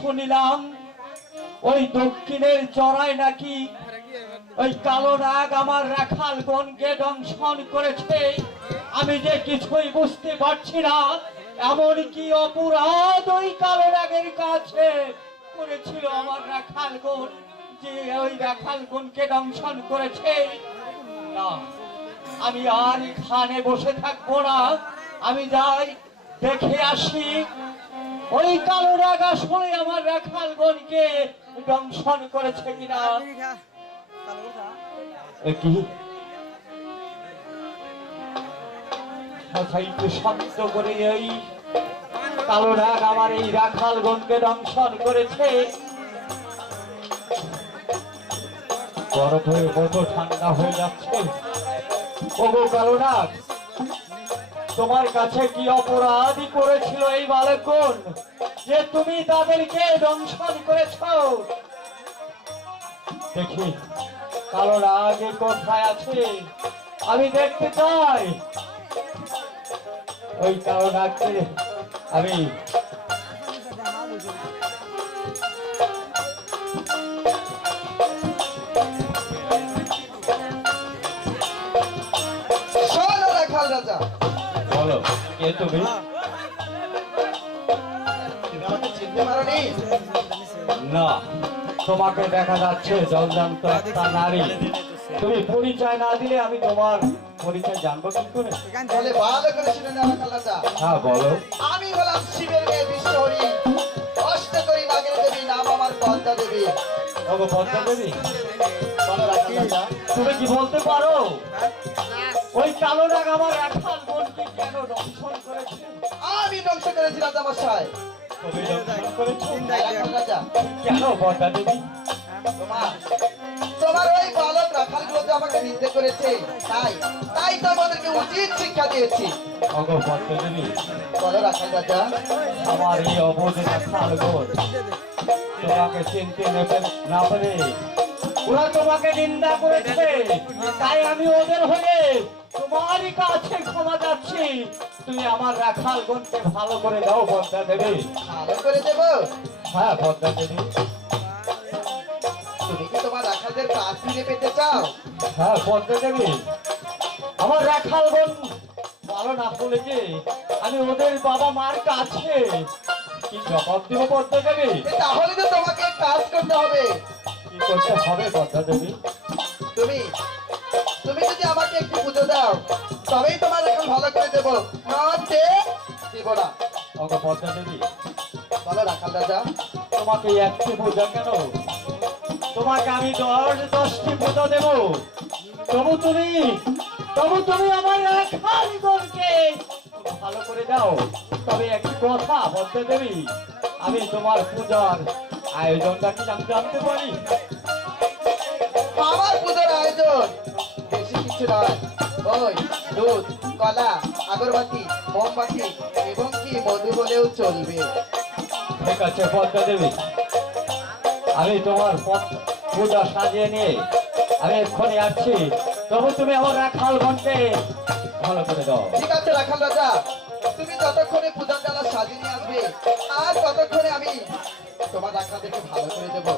শুনিলাম, ওই দক্ষিণের চড়াই নাকি ওই কালো রাগ আমার রাখাল গনকে দংশন করেছে। আমি যে কিছুই বুঝতে পারছি না, এমন কি অপরাধ ওই কালো রাগের কাছে করেছিল আমার রাখাল গন যে ওই রাখাল গনকে দংশন করেছে? না, আমি আর এখানে বসে থাকব না। আমি যাই দেখে আসি। ওই কালো রাগ আসলে আমার রাখাল গনকে দংশন করেছে কিনা? কি? শব্দ করে এই কালো রাগ আমার এই রাখাল গনকে দংশন করেছে। হয়ে কত ঠান্ডা হয়ে যাচ্ছে। ওগো কালো রাগ তোমার কাছে কি অপরাধী করেছিল এই বালকগণ? যে তুমি তাদেরকে দংশন করেছ। দেখি কালো রাগে কোথায় আছে? আমি দেখতে চাই। ওই কালো রাগকে আমি বলো কে তুমি? তুমি তোমাকে দেখা যাচ্ছে জলজান্ত একটা নারী। তুমি পরিচয় না দিলে আমি তোমার পরিচয় জানব কি করে? ভালো শুনে হ্যাঁ বলো। আমি হলাম শিবের মেয়ে বিশ্বহরি অষ্ট করি নাগের দেবী নাম আমার পদ্মা দেবী পদ্মা দেবী তুমি কি বলতে পারো? ওই কালো নাগ আমার বোনকে কেন দংশন করেছে আমি ধ্বংস করেছি রাজা মশাই কেন পদ্মা দেবী তোমার ওই বালক রাখালগুলো আমাকে নিন্দে করেছে। তাই তাই তো আমাদেরকে উচিত শিক্ষা দিয়েছি। ওগো পদ্মা দেবী বলো রাখাল রাজা আমার এই অবোধ রাখাল বোন তোমাকে চিনতে নেবে না পারে ওরা তোমাকে নিন্দা করেছে। তাই আমি ওদের হয়ে কাছে ক্ষমা যাচ্ছি তুমি আমার রাখাল বোনকে ভালো করে দাও দেবী। ভালো করে দেবো? হ্যাঁ পদ্মা দেবী। তুমি কি তোমার রাখালদের কাজ ফিরে পেতে চাও? হ্যাঁ দেবী। আমার ভালো না হলে যে আমি ওদের বাবা মার কাছে কি জবাব দিব পদ্মা দেবী? তাহলে তো তোমাকে কাজ করতে হবে। কি করতে হবে পদ্মা দেবী? তুমি যদি আমাকে একটু পুজো দাও তবেই তোমার এখন ভালো করে দেবো। না। ওগো পদ্মা দেবী বলো রাখাল রাজা। তোমাকে একটি পূজা কেন? তোমাকে আমি দশ দশটি পূজা দেব। তবু তুমি তবু তুমি আমার রাখাল ভালো করে দাও। তবে একটি কথা বলতে দেবী আমি তোমার পূজার আয়োজনটা কি আমি জানতে পারি? নয় ওই দুধ কলা আগরবাতি মোমবাতি এবং কি মধু হলেও চলবে। ঠিক আছে পদ্মা দেবী। আমি তোমার পূজা সাজিয়ে নিয়ে আমি এক্ষুনি আসছি। তবু তুমি আমার রাখাল গণকে ভালো করে দাও। ঠিক আছে রাখাল রাজা। তুমি ততক্ষণে পূজার জ্বালা সাজিয়ে নিয়ে আসবে। আর ততক্ষণে আমি তোমার রাখালদেরকে ভালো করে দেবো।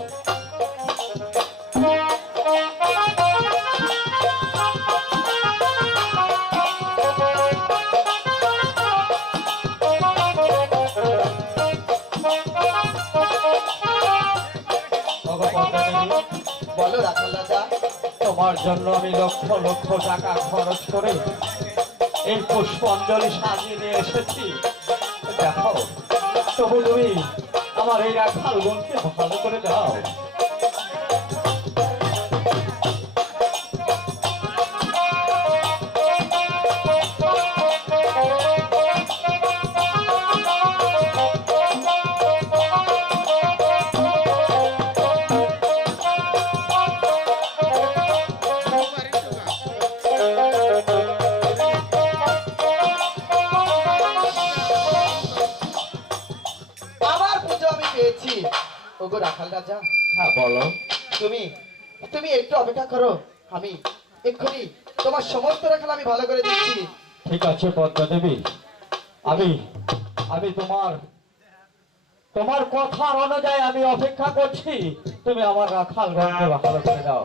তোমার জন্য আমি লক্ষ লক্ষ টাকা খরচ করে এই পুষ্পাঞ্জলি সাজিয়ে নিয়ে এসেছি। দেখো, তবু তুমি আমার এই রাখাল বোনকে ভালো করে দাও। রাখাল রাজা। হ্যাঁ বলো। তুমি তুমি একটু অপেক্ষা করো। আমি এক্ষুনি তোমার সমস্ত রাখাল আমি ভালো করে দিচ্ছি ঠিক আছে পদ্মা দেবী আমি আমি তোমার তোমার কথার অনুযায়ী আমি অপেক্ষা করছি। তুমি আমার রাখাল ভালো করে দাও।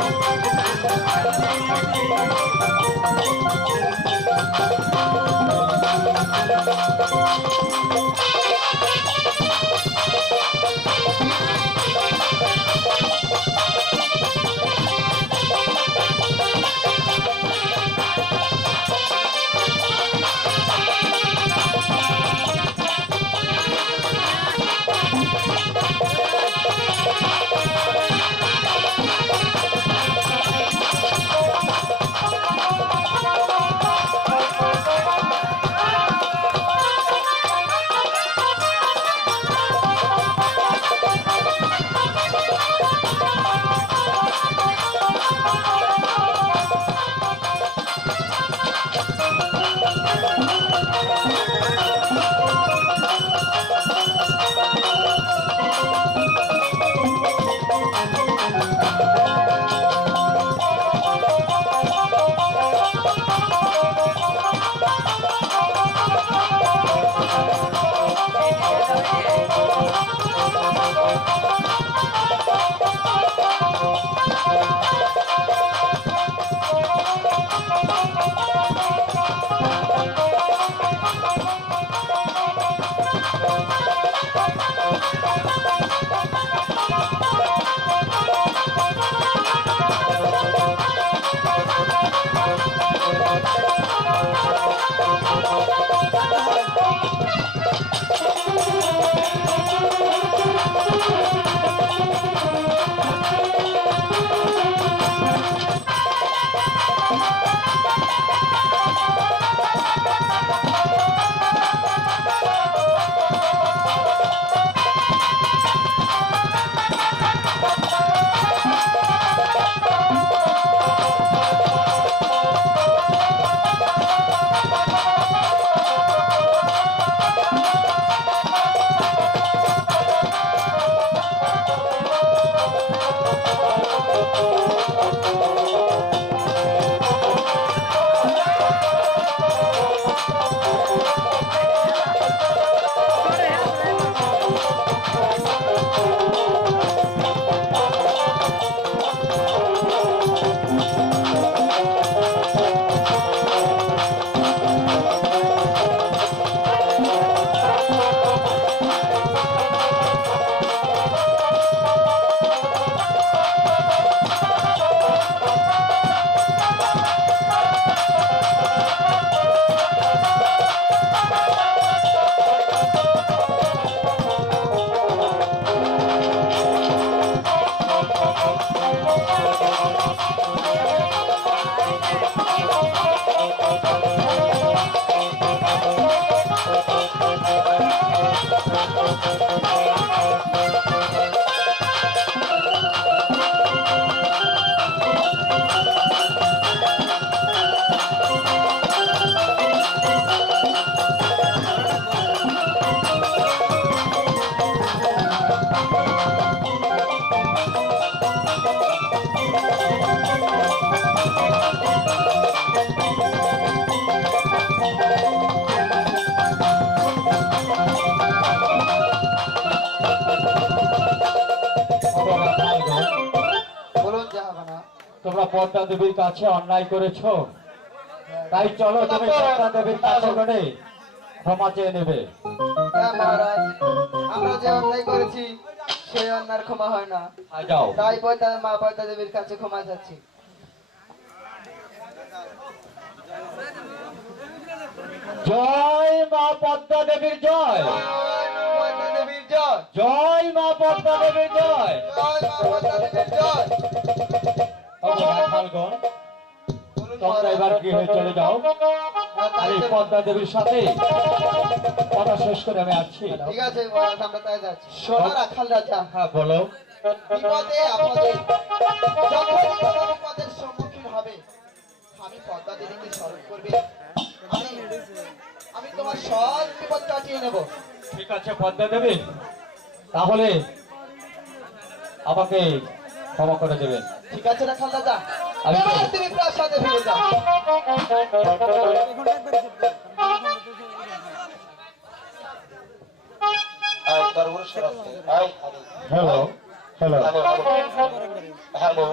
Thank you. Thank you. oh you. বলুন জাহাবানা তোমরা পদ্মা দেবীর কাছে অন্যায় করেছ? তাই চলো তুমি পদ্মা দেবীর কাছে ক্ষমা চেয়ে নেবে। হ্যাঁ মহারাজ আমরা যে অন্যায় করেছি সেই অন্যার ক্ষমা হয় না। তাই পয়তা মা পয়তা দেবীর কাছে ক্ষমা চাচ্ছি। জয় মা পদ্মা দেবীর জয়। জয় মা চলে যাও। হ্যাঁ, আর এই পদ্মা দেবীর সাথে কথা শেষ করে আমি আসছি। ঠিক আছে আমরা তাই যাচ্ছি। সোনা রাখাল রাজা। হ্যাঁ বলো। বিপদে আপদে যখনই কোনো বিপদের সম্মুখীন হবে আমি পদ্মা দেবীকে স্মরণ করবে। আমি আমি তোমার সব বিপদ কাটিয়ে নেব। ঠিক আছে পদ্মা দেবী। তাহলে আমাকে ক্ষমা করে দেবেন। ঠিক আছে রাখাল তো- এবার তুমি প্রাসাদে ফিরে হ্যালো হ্যালো হ্যালো হ্যালো।